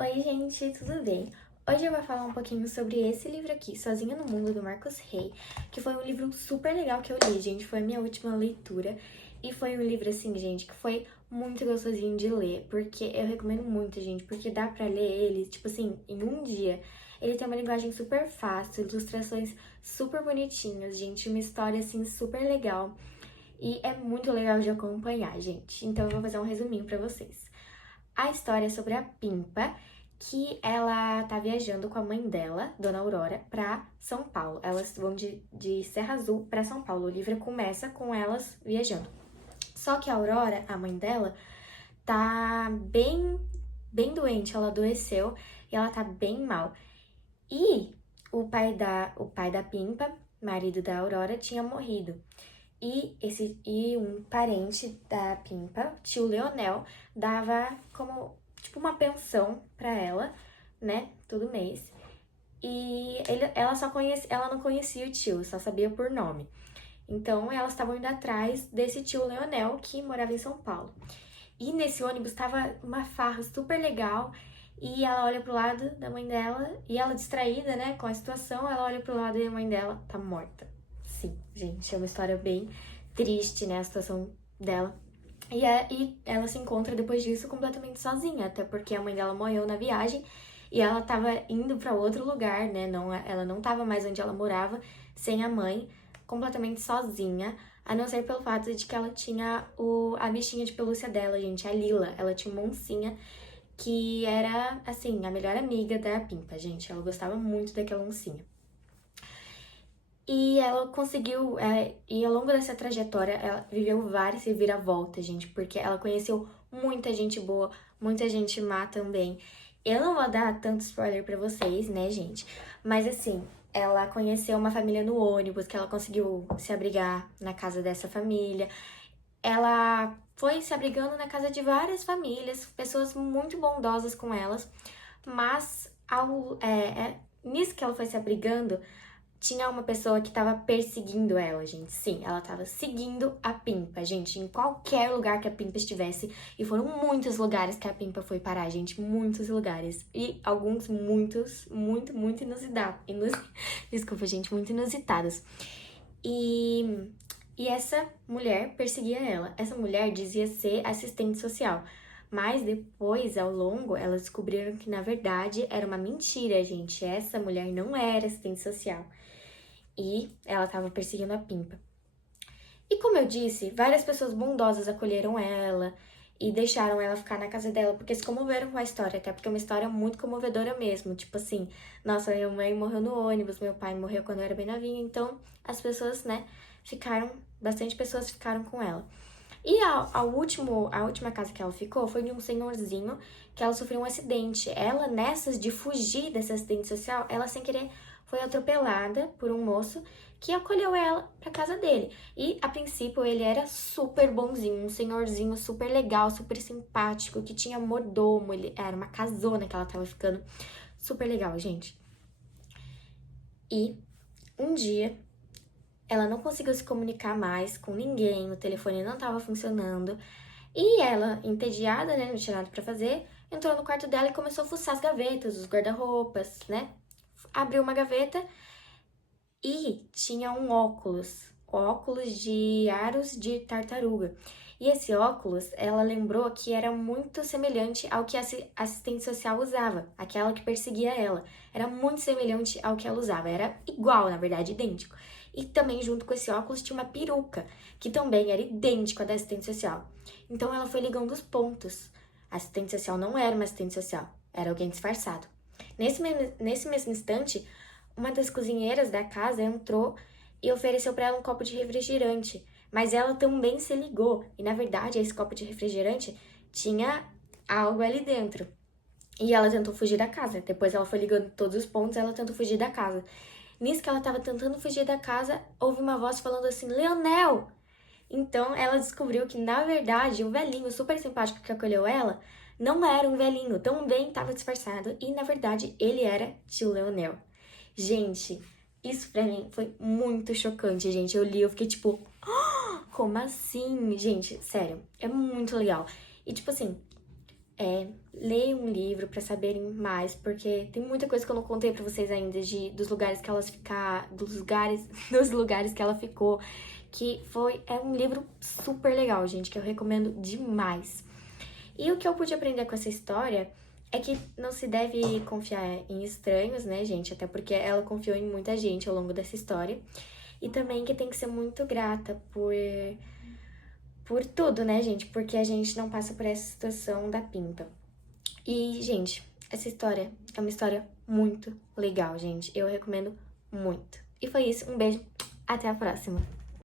Oi, gente, tudo bem? Hoje eu vou falar um pouquinho sobre esse livro aqui, Sozinha no Mundo, do Marcos Rey, que foi um livro super legal que eu li, gente, foi a minha última leitura, e foi um livro, assim, gente, que foi muito gostosinho de ler, porque eu recomendo muito, gente, porque dá pra ler ele, tipo assim, em um dia. Ele tem uma linguagem super fácil, ilustrações super bonitinhas, gente, uma história, assim, super legal, e é muito legal de acompanhar, gente. Então eu vou fazer um resuminho pra vocês. A história é sobre a Pimpa, que ela tá viajando com a mãe dela, Dona Aurora, pra São Paulo. Elas vão de Serra Azul pra São Paulo. O livro começa com elas viajando. Só que a Aurora, a mãe dela, tá bem doente, ela adoeceu e ela tá bem mal. E o pai da Pimpa, marido da Aurora, tinha morrido. E um parente da Pimpa, tio Leonel, dava como tipo uma pensão pra ela, né, todo mês. E ela não conhecia o tio, só sabia por nome. Então elas estavam indo atrás desse tio Leonel que morava em São Paulo. E nesse ônibus tava uma farra super legal. E ela olha pro lado da mãe dela, e ela distraída, né, com a situação, ela olha pro lado e a mãe dela tá morta. Sim, gente, é uma história bem triste, né, a situação dela. E ela se encontra depois disso completamente sozinha, até porque a mãe dela morreu na viagem e ela tava indo pra outro lugar, né? Não, ela não tava mais onde ela morava, sem a mãe, completamente sozinha, a não ser pelo fato de que ela tinha a bichinha de pelúcia dela, gente, a Lila. Ela tinha uma oncinha que era, assim, a melhor amiga da Pimpa, gente. Ela gostava muito daquela oncinha. E ela conseguiu, e ao longo dessa trajetória, ela viveu várias reviravoltas, gente, porque ela conheceu muita gente boa, muita gente má também. Eu não vou dar tanto spoiler pra vocês, né, gente? Mas assim, ela conheceu uma família no ônibus, que ela conseguiu se abrigar na casa dessa família. Ela foi se abrigando na casa de várias famílias, pessoas muito bondosas com elas, mas nisso que ela foi se abrigando, tinha uma pessoa que tava perseguindo ela, gente. Sim, ela tava seguindo a Pimpa, gente, em qualquer lugar que a Pimpa estivesse. E foram muitos lugares que a Pimpa foi parar, gente. Muitos lugares. E alguns muito inusitados. Desculpa, gente, muito inusitados. E, e essa mulher perseguia ela. Essa mulher dizia ser assistente social. Mas depois, ao longo, elas descobriram que, na verdade, era uma mentira, gente. Essa mulher não era assistente social. E ela estava perseguindo a Pimpa. E como eu disse, várias pessoas bondosas acolheram ela e deixaram ela ficar na casa dela, porque se comoveram com a história, até porque é uma história muito comovedora mesmo. Tipo assim, nossa, minha mãe morreu no ônibus, meu pai morreu quando eu era bem novinha, então as pessoas, né, bastante pessoas ficaram com ela. E a última casa que ela ficou foi de um senhorzinho que ela sofreu um acidente. Ela, nessas de fugir desse acidente social, ela sem querer foi atropelada por um moço que acolheu ela pra casa dele. E a princípio ele era super bonzinho, um senhorzinho super legal, super simpático, que tinha mordomo, ele era uma casona que ela tava ficando. Super legal, gente. E um dia ela não conseguiu se comunicar mais com ninguém, o telefone não estava funcionando. E ela, entediada, né, não tinha nada pra fazer, entrou no quarto dela e começou a fuçar as gavetas, os guarda-roupas, né? Abriu uma gaveta e tinha um óculos de aros de tartaruga. E esse óculos, ela lembrou que era muito semelhante ao que a assistente social usava, aquela que perseguia ela. Era muito semelhante ao que ela usava, era igual, na verdade, idêntico. E também, junto com esse óculos, tinha uma peruca, que também era idêntica à da assistente social. Então, ela foi ligando os pontos. A assistente social não era uma assistente social, era alguém disfarçado. Nesse mesmo instante, uma das cozinheiras da casa entrou e ofereceu para ela um copo de refrigerante, mas ela também se ligou e, na verdade, esse copo de refrigerante tinha algo ali dentro. E ela tentou fugir da casa. Depois ela foi ligando todos os pontos, ela tentou fugir da casa. Nisso que ela estava tentando fugir da casa, houve uma voz falando assim: Leonel! Então ela descobriu que, na verdade, o velhinho super simpático que acolheu ela não era um velhinho, também estava disfarçado e, na verdade, ele era tio Leonel. Gente, isso pra mim foi muito chocante, gente. Eu li, eu fiquei tipo, "Ah, como assim?" Gente, sério, é muito legal. E tipo assim, leiam um livro pra saberem mais, porque tem muita coisa que eu não contei pra vocês ainda dos lugares que dos lugares que ela ficou, que é um livro super legal, gente, que eu recomendo demais. E o que eu pude aprender com essa história é que não se deve confiar em estranhos, né, gente? Até porque ela confiou em muita gente ao longo dessa história. E também que tem que ser muito grata por tudo, né, gente? Porque a gente não passa por essa situação da Pimpa. E, gente, essa história é uma história muito legal, gente. Eu recomendo muito. E foi isso. Um beijo. Até a próxima.